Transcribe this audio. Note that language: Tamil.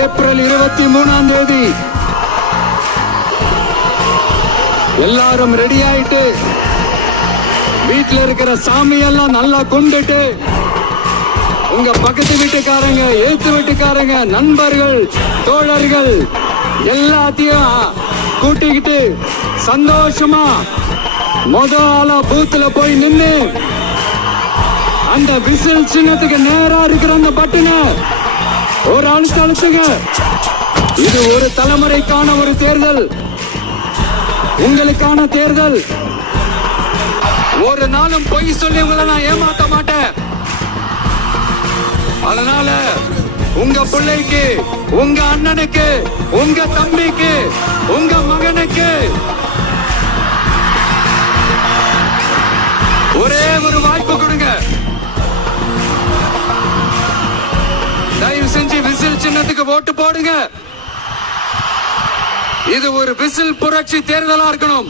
ஏப்ரல் 23ஆம் தேதி எல்லாரும் ரெடி ஆயிட்டு வீட்டுல இருக்கிற சாமி எல்லாம் நல்லா கும்பிட்டு உங்க பக்கத்து வீட்டுக்காரங்க, ஏத்து வீட்டுக்காரங்க, நண்பர்கள், தோழர்கள் எல்லாத்தையும் கூட்டிக்கிட்டு சந்தோஷமா ஆளா பூத்துல போய் நின்னு அந்த விசில் சின்னத்துக்கு நேரா இருக்கிற அந்த பட்டனை ஒரு அழுத்துங்க. இது ஒரு தலைமுறைக்கான ஒரு தேர்தல், உங்களுக்கான தேர்தல். ஒரு நாளும் பொய் சொல்லி உங்களை நான் ஏமாத்த மாட்டேன். அதனால உங்க பிள்ளைக்கு, உங்க அண்ணனுக்கு, உங்க தம்பிக்கு, உங்க மகனுக்கு ஒரே ஒரு வாய்ப்பு கொடுங்க. தயவு செஞ்சு விசில் சின்னத்துக்கு ஓட்டு போடுங்க. இது ஒரு விசில் புரட்சி தேர்தலா இருக்கணும்.